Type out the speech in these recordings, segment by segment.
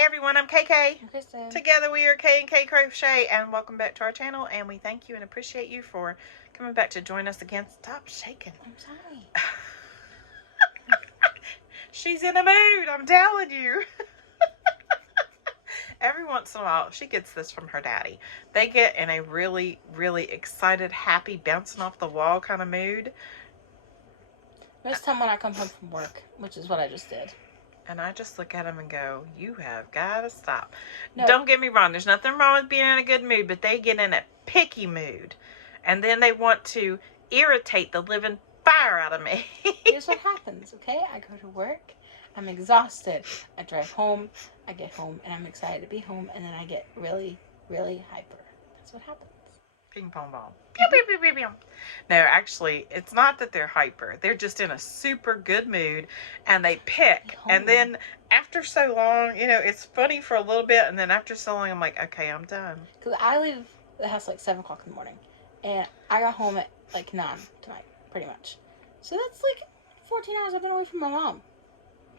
Hey everyone, I'm KK. Kristen. Together we are K&K Crochet, and welcome back to our channel, and we thank you and appreciate you for coming back to join us again. Stop shaking. I'm sorry. She's in a mood, I'm telling you. Every once in a while, she gets this from her daddy. They get in a really, really excited, happy, bouncing off the wall kind of mood. Most time when I come home from work, which is what I just did. And I just look at them and go, you have got to stop. No. Don't get me wrong. There's nothing wrong with being in a good mood, but they get in a picky mood. And then they want to irritate the living fire out of me. Here's what happens, okay? I go to work. I'm exhausted. I drive home. I get home, and I'm excited to be home. And then I get really, really hyper. That's what happens. Ping pong ball. Pew, pew, pew, pew, pew. No, actually, it's not that they're hyper. They're just in a super good mood, and they pick. And then after so long, you know, it's funny for a little bit, and then after so long, I'm like, okay, I'm done. Because I leave the house like 7 o'clock in the morning, and I got home at like 9 tonight, pretty much. So that's like 14 hours I've been away from my mom.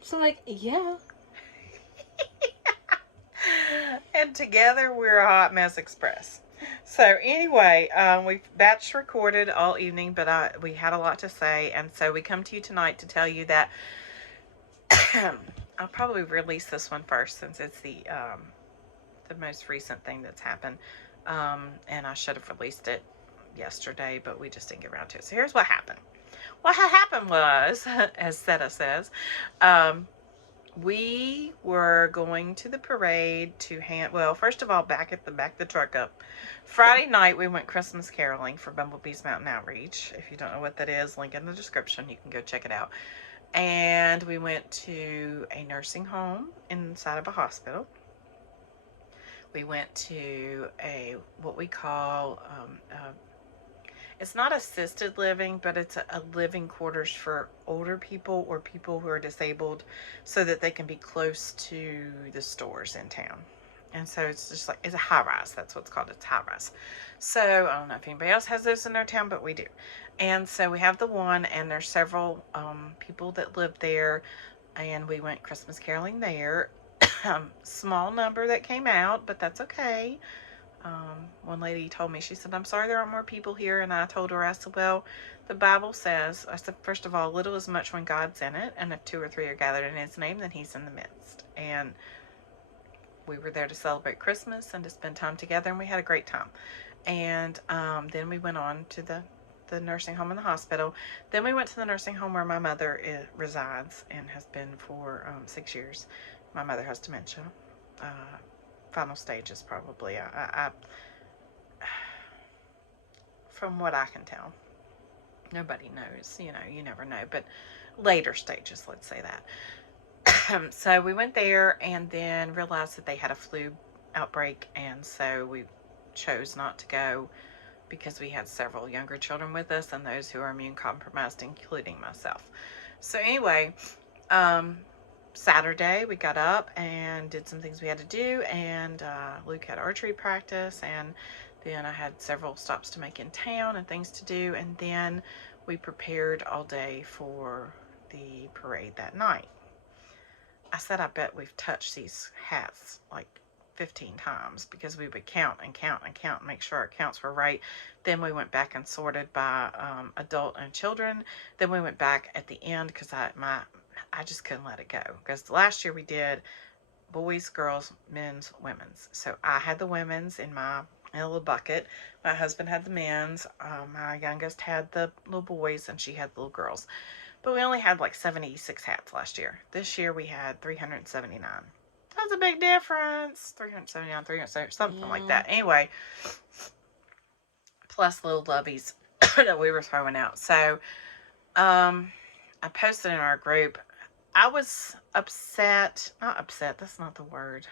So like, yeah. And together we're a hot mess express. So anyway, we've batch recorded all evening, but we had a lot to say, and so we come to you tonight to tell you that I'll probably release this one first since it's the most recent thing that's happened, and I should have released it yesterday, but we just didn't get around to it. So here's what happened. What happened was, as Seta says, we were going to the parade to well, first of all, back the truck up. Friday night, we went Christmas caroling for Bumblebee's Mountain Outreach. If you don't know what that is, link in the description. You can go check it out. And we went to a nursing home inside of a hospital. We went to what we call, it's not assisted living, but it's a living quarters for older people or people who are disabled so that they can be close to the stores in town. And so it's just like, it's a high rise. That's what it's called. It's high rise. So I don't know if anybody else has those in their town, but we do. And so we have the one, and there's several people that live there, and we went Christmas caroling there. Small number that came out, but that's okay. One lady told me, she said, I'm sorry there aren't more people here. And I told her, I said, well, the Bible says, I said, first of all, little is much when God's in it. And if 2 or 3 are gathered in his name, then he's in the midst. And we were there to celebrate Christmas and to spend time together. And we had a great time. And then we went on to the nursing home and the hospital. Then we went to the nursing home where my mother resides and has been for 6 years. My mother has dementia. Final stages probably. I from what I can tell, nobody knows, you know, you never know, but later stages, let's say that. So we went there and then realized that they had a flu outbreak, and so we chose not to go because we had several younger children with us and those who are immune compromised, including myself. So anyway, Saturday we got up and did some things we had to do, and Luke had archery practice, and then I had several stops to make in town and things to do, and then we prepared all day for the parade that night. I said, I bet we've touched these hats like 15 times because we would count and count and count and make sure our counts were right. Then we went back and sorted by adult and children. Then we went back at the end because I just couldn't let it go, because last year we did boys, girls, men's, women's. So I had the women's in a little bucket. My husband had the men's. My youngest had the little boys, and she had the little girls. But we only had like 76 hats last year. This year we had 379. That's a big difference. 379, 370, something like that. Anyway, plus little lubbies that we were throwing out. So I posted in our group. I was upset, not upset, that's not the word,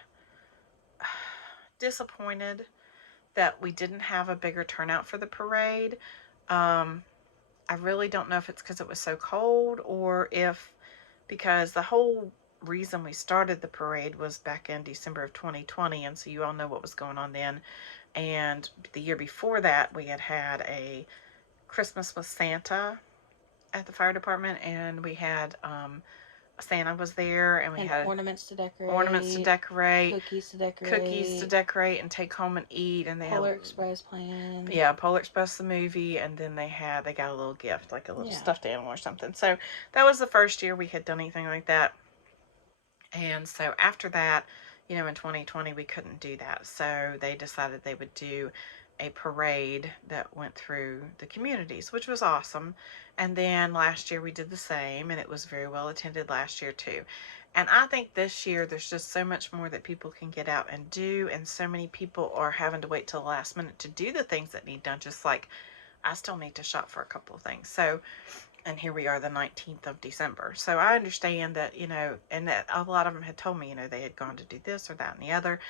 disappointed that we didn't have a bigger turnout for the parade. I really don't know if it's because it was so cold, or if because the whole reason we started the parade was back in December of 2020, and so you all know what was going on then. And the year before that, we had a Christmas with Santa at the fire department, and we had Santa was there, and we And had ornaments to ornaments to decorate, decorate, cookies to cookies decorate and take home and eat, and they had, Polar Express playing. yeah, Polar Express the movie, and then they got a little gift, like a little Yeah. stuffed animal or something. So that was the first year we had done anything like that. And so after that, in 2020 we couldn't do that. So they decided they would do a parade that went through the communities, which was awesome. And then last year we did the same, and it was very well attended last year too. And I think this year there's just so much more that people can get out and do, and so many people are having to wait till the last minute to do the things that need done. Just like I still need to shop for a couple of things. So, and here we are the 19th of December. So I understand that, and that a lot of them had told me, they had gone to do this or that and the other.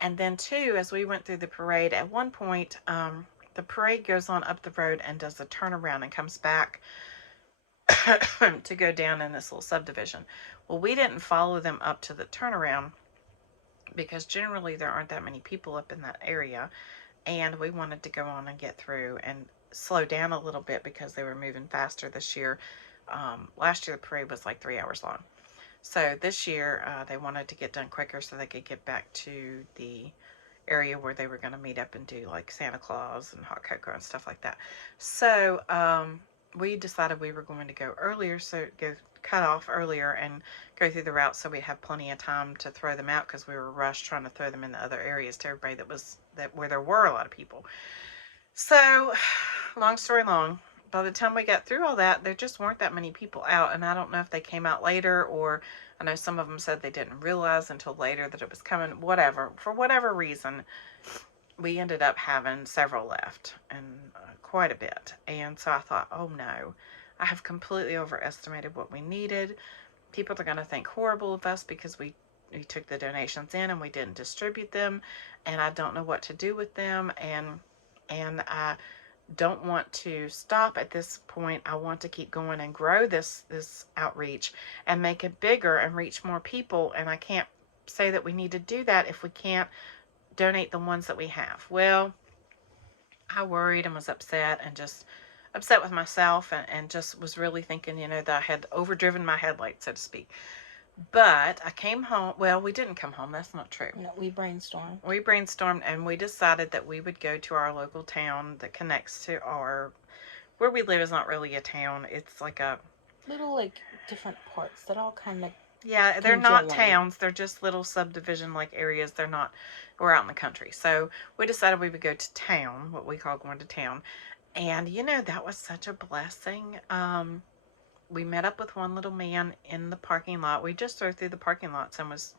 And then too, as we went through the parade, at one point, the parade goes on up the road and does a turnaround and comes back to go down in this little subdivision. Well, we didn't follow them up to the turnaround because generally there aren't that many people up in that area. And we wanted to go on and get through and slow down a little bit because they were moving faster this year. Last year the parade was like 3 hours long. So this year they wanted to get done quicker so they could get back to the area where they were going to meet up and do like Santa Claus and hot cocoa and stuff like that. So we decided we were going to go earlier, so go cut off earlier and go through the route so we have plenty of time to throw them out, because we were rushed trying to throw them in the other areas to everybody that where there were a lot of people. So long story long, by the time we got through all that, there just weren't that many people out, and I don't know if they came out later, or I know some of them said they didn't realize until later that it was coming. Whatever, for whatever reason, we ended up having several left, and quite a bit. And so I thought, oh no, I have completely overestimated what we needed. People are going to think horrible of us because we took the donations in and we didn't distribute them, and I don't know what to do with them, and I don't want to stop at this point. I want to keep going and grow this outreach and make it bigger and reach more people, and I can't say that we need to do that if we can't donate the ones that we have. Well, I worried and was upset, and just upset with myself, and just was really thinking, that I had overdriven my headlights, so to speak. But I came home. Well, we didn't come home. That's not true. No, we brainstormed. We brainstormed, and we decided that we would go to our local town that connects to where we live is not really a town. It's like a little, like, different parts that all kind of, yeah, they're not towns. They're just little subdivision like areas. We're out in the country. So we decided we would go to town, what we call going to town. And that was such a blessing. We met up with one little man in the parking lot. We just drove through the parking lots and was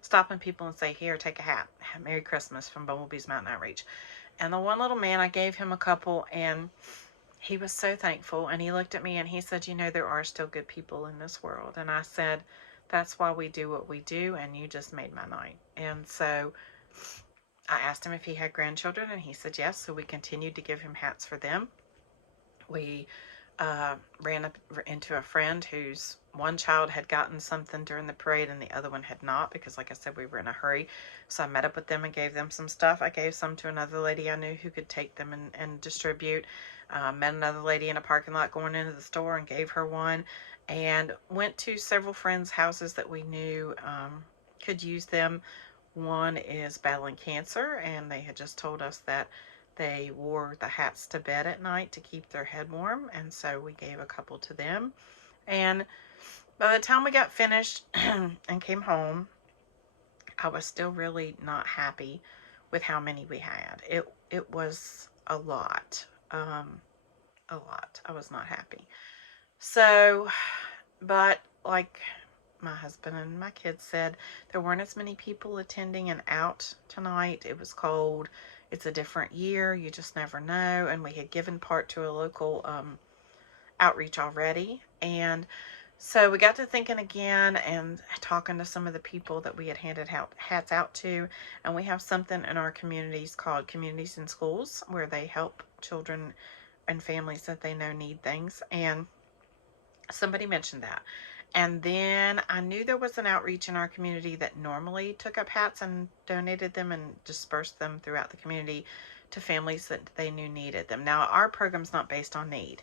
stopping people and say, here, take a hat. Merry Christmas from Bumblebee's Mountain Outreach. And the one little man, I gave him a couple, and he was so thankful. And he looked at me and he said, there are still good people in this world. And I said, that's why we do what we do, and you just made my night. And so I asked him if he had grandchildren, and he said yes. So we continued to give him hats for them. We ran up into a friend whose one child had gotten something during the parade and the other one had not, because like I said, we were in a hurry. So I met up with them and gave them some stuff. I gave some to another lady I knew who could take them and distribute. Met another lady in a parking lot going into the store and gave her one, and went to several friends' houses that we knew could use them. One is battling cancer, and they had just told us that they wore the hats to bed at night to keep their head warm, and so we gave a couple to them. And by the time we got finished and came home, I was still really not happy with how many we had. It was a lot. A lot. I was not happy. So, but like my husband and my kids said, there weren't as many people attending and out tonight. It was cold. It's a different year. You just never know. And we had given part to a local outreach already. And so we got to thinking again and talking to some of the people that we had handed hats out to. And we have something in our communities called Communities in Schools, where they help children and families that they know need things. And somebody mentioned that. And then I knew there was an outreach in our community that normally took up hats and donated them and dispersed them throughout the community to families that they knew needed them. Now, our program's not based on need.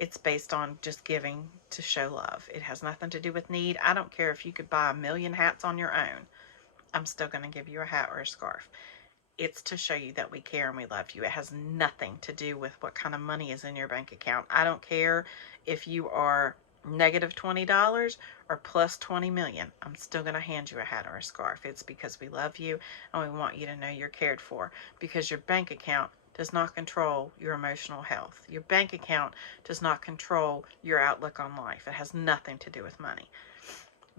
It's based on just giving to show love. It has nothing to do with need. I don't care if you could buy 1,000,000 hats on your own. I'm still going to give you a hat or a scarf. It's to show you that we care and we love you. It has nothing to do with what kind of money is in your bank account. I don't care if you are negative $20 or plus 20 million. I'm still going to hand you a hat or a scarf. It's because we love you and we want you to know you're cared for, because your bank account does not control your emotional health. Your bank account does not control your outlook on life. It has nothing to do with money.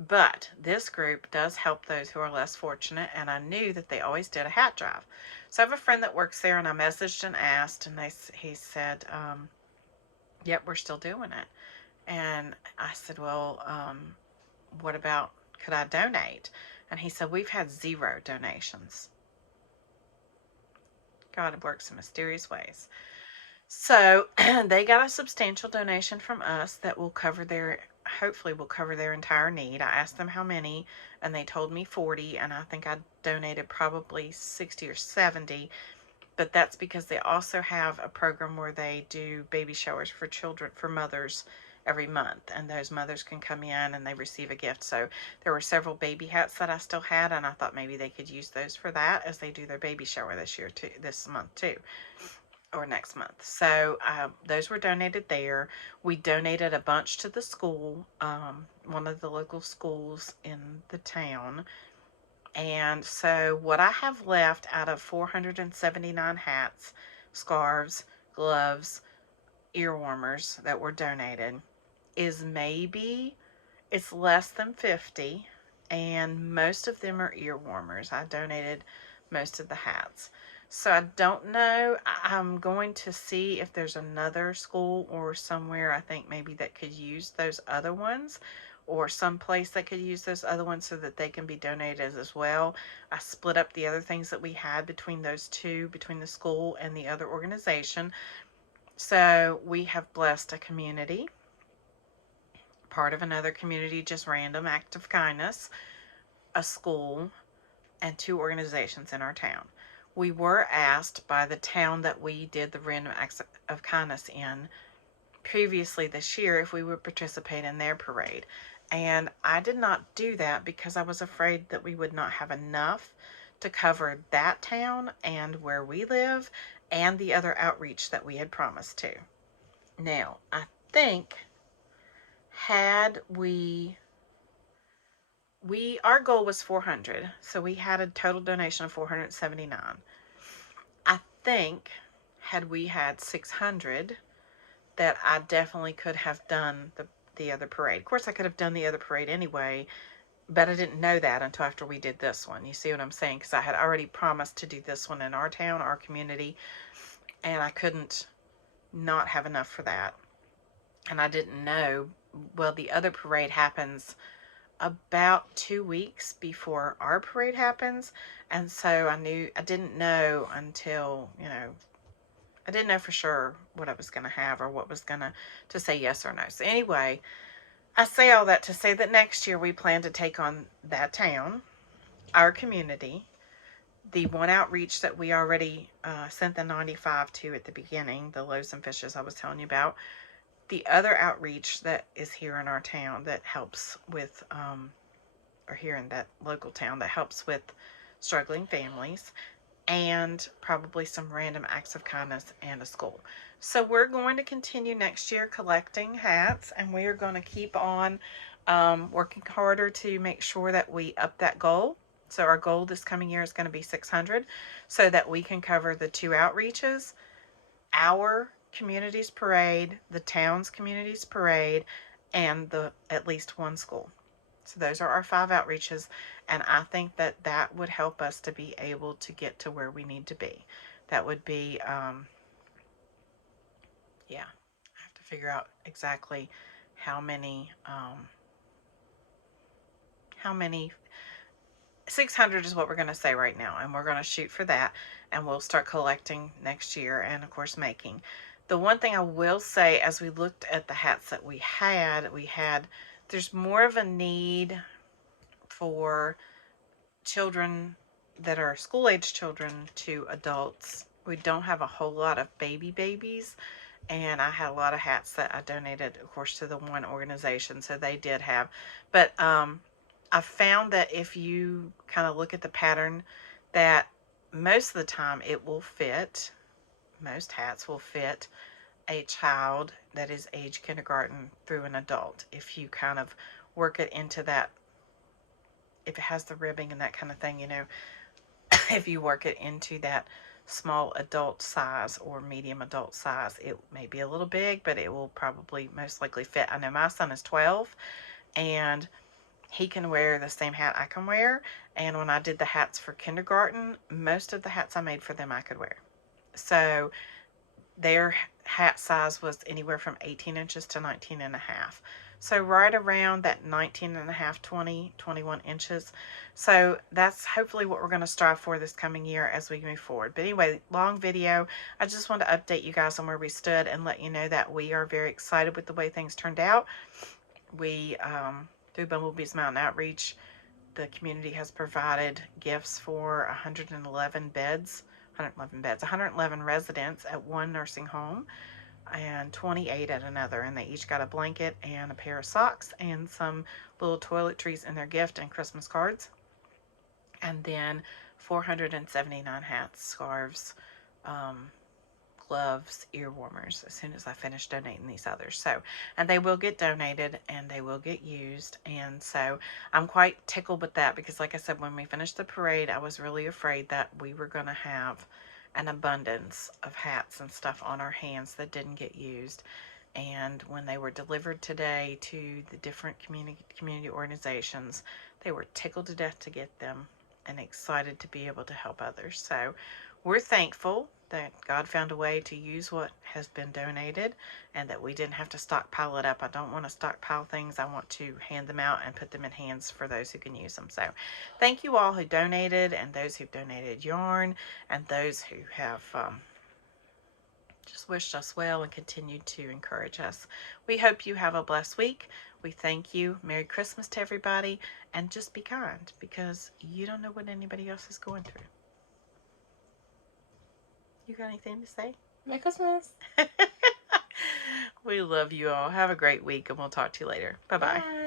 But this group does help those who are less fortunate, and I knew that they always did a hat drive. So I have a friend that works there, and I messaged and asked, and he said, yep, we're still doing it. And I said, well, what about, could I donate? And he said, we've had 0 donations. God works in mysterious ways. So they got a substantial donation from us that will cover their, hopefully will cover their entire need. I asked them how many, and they told me 40, and I think I donated probably 60 or 70. But that's because they also have a program where they do baby showers for children, for mothers, every month, and those mothers can come in and they receive a gift. So there were several baby hats that I still had, and I thought maybe they could use those for that as they do their baby shower this month too, or next month. So those were donated there. We donated a bunch to the school, one of the local schools in the town. And so what I have left out of 479 hats, scarves, gloves, ear warmers that were donated is maybe, it's less than 50, and most of them are ear warmers. I donated most of the hats. So I don't know. I'm going to see if there's another school or somewhere I think maybe that could use those other ones, or some place that could use those other ones so that they can be donated as well. I split up the other things that we had between those two, between the school and the other organization. So we have blessed a community, part of another community, just random act of kindness, a school, and 2 organizations in our town. We were asked by the town that we did the random acts of kindness in previously this year if we would participate in their parade. And I did not do that because I was afraid that we would not have enough to cover that town and where we live and the other outreach that we had promised to. Now, I think had our goal was 400, so we had a total donation of 479. I think had we had 600, that I definitely could have done the other parade. Of course, I could have done the other parade anyway, but I didn't know that until after we did this one. You see what I'm saying? Because I had already promised to do this one in our town, our community, and I couldn't not have enough for that. And I didn't know, well, the other parade happens about 2 weeks before our parade happens, and so I didn't know until, I didn't know for sure what I was going to have or what was going to say yes or no. So anyway, I say all that to say that next year we plan to take on that town, our community, the one outreach that we already sent the 95 to at the beginning, the loaves and fishes I was telling you about, the other outreach that is here in our town that helps with, or here in that local town that helps with struggling families, and probably some random acts of kindness and a school. So we're going to continue next year collecting hats, and we are going to keep on working harder to make sure that we up that goal. So our goal this coming year is going to be 600 so that we can cover the 2 outreaches, our community's parade, the town's community's parade, and the at least 1 school. So those are our 5 outreaches, and I think that that would help us to be able to get to where we need to be. That would be, yeah, I have to figure out exactly how many 600 is what we're going to say right now, and we're going to shoot for that, and we'll start collecting next year, and of course making. The one thing I will say, as we looked at the hats that we had, there's more of a need for children that are school-age children to adults. We don't have a whole lot of babies, And I had a lot of hats that I donated, of course, to the one organization. So they did have. But I found that if you kind of look at the pattern, that most of the time it will fit, most hats will fit a child that is age kindergarten through an adult. If you kind of work it into that, if it has the ribbing and that kind of thing, if you work it into that small adult size or medium adult size, it may be a little big, but it will probably most likely fit. I know my son is 12 and he can wear the same hat I can wear. And when I did the hats for kindergarten, most of the hats I made for them I could wear. So their hat size was anywhere from 18 inches to 19 and a half. So right around that 19 and a half, 20, 21 inches. So that's hopefully what we're going to strive for this coming year as we move forward. But anyway, long video. I just wanted to update you guys on where we stood and let you know that we are very excited with the way things turned out. We, through Bumblebee's Mountain Outreach, the community has provided gifts for 111 beds, 111 residents at one nursing home and 28 at another. And they each got a blanket and a pair of socks and some little toiletries in their gift and Christmas cards. And then 479 hats, scarves, um, gloves, ear warmers as soon as I finish donating these others. So, and they will get donated and they will get used. And so I'm quite tickled with that because, like I said, when we finished the parade, I was really afraid that we were going to have an abundance of hats and stuff on our hands that didn't get used. And when they were delivered today to the different community organizations, they were tickled to death to get them and excited to be able to help others. So we're thankful that God found a way to use what has been donated and that we didn't have to stockpile it up. I don't want to stockpile things. I want to hand them out and put them in hands for those who can use them. So thank you all who donated and those who've donated yarn and those who have just wished us well and continued to encourage us. We hope you have a blessed week. We thank you. Merry Christmas to everybody. And just be kind because you don't know what anybody else is going through. You got anything to say? Merry Christmas. We love you all. Have a great week and we'll talk to you later. Bye-bye. Bye.